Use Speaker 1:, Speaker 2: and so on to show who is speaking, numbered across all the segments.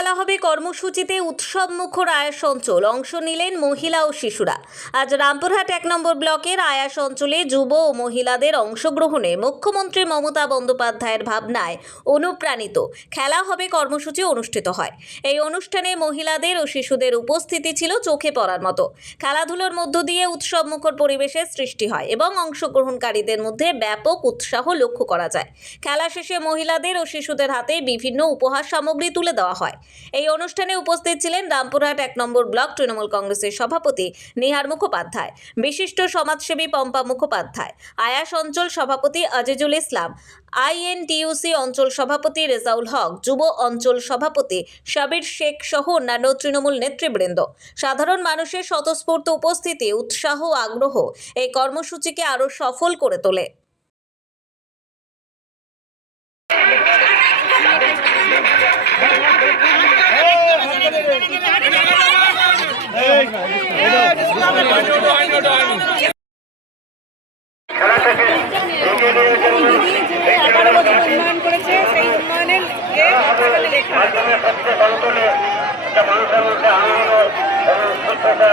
Speaker 1: খেলা হবে কর্মসূচিতে উৎসব মুখর আয়াস অঞ্চল। অংশ নিলেন মহিলা ও শিশুরা। আজ রামপুরহাট এক নম্বর ব্লকের আয়াস অঞ্চলে যুব ও মহিলাদের অংশগ্রহণে মুখ্যমন্ত্রী মমতা বন্দ্যোপাধ্যায়ের ভাবনায় অনুপ্রাণিত। খেলা হবে কর্মসূচি অনুষ্ঠিত হয়। এই অনুষ্ঠানে মহিলাদের ও শিশুদের উপস্থিতি ছিল চোখে পড়ার মতো। খেলাধুলোর মধ্য দিয়ে উৎসব মুখর পরিবেশের সৃষ্টি হয় এবং অংশগ্রহণকারীদের মধ্যে ব্যাপক উৎসাহ লক্ষ্য করা যায়। খেলা শেষে মহিলাদের ও শিশুদের হাতে বিভিন্ন উপহার সামগ্রী তুলে দেওয়া হয়। এই অনুষ্ঠানে উপস্থিত ছিলেন রামপুরহাট এক নম্বর ব্লক তৃণমূল কংগ্রেসের সভাপতি নিহার মুখোপাধ্যায়, বিশিষ্ট সমাজসেবী পম্পা মুখোপাধ্যায়, আয়াস অঞ্চল সভাপতি আজিজুল ইসলাম, আইএনটিইউসি অঞ্চল সভাপতি রেজাউল হক, যুব অঞ্চল সভাপতি সাবির শেখ সহ অন্যান্য তৃণমূল নেতৃবৃন্দ। সাধারণ মানুষের স্বতঃস্ফূর্ত উপস্থিতি, উৎসাহ, আগ্রহ, এই কর্মসূচিকে আরও সফল করে তোলে।
Speaker 2: মোদী যে উন্নয়ন করেছে সেই উন্নয়নের লেখা
Speaker 3: মানুষের মধ্যে আনন্দ এবং সুস্থতা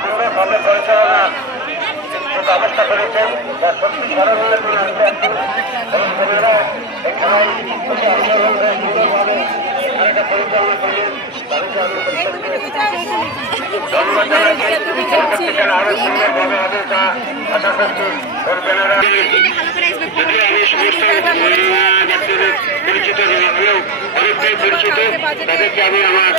Speaker 3: সুন্দরভাবে পরিচালনা ব্যবস্থা করেছেন যা সত্যি স্মরণীয় করে এবং বোনেরা এখানে সুন্দরভাবে পরিচালনা করেন পরিচিত অনেকটাই পরিচিত তাদেরকে আমি আমার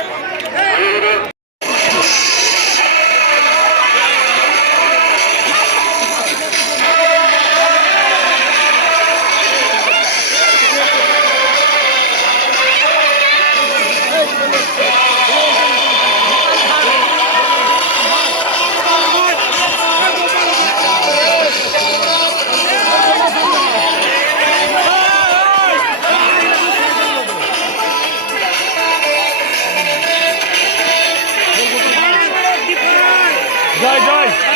Speaker 3: Go, go.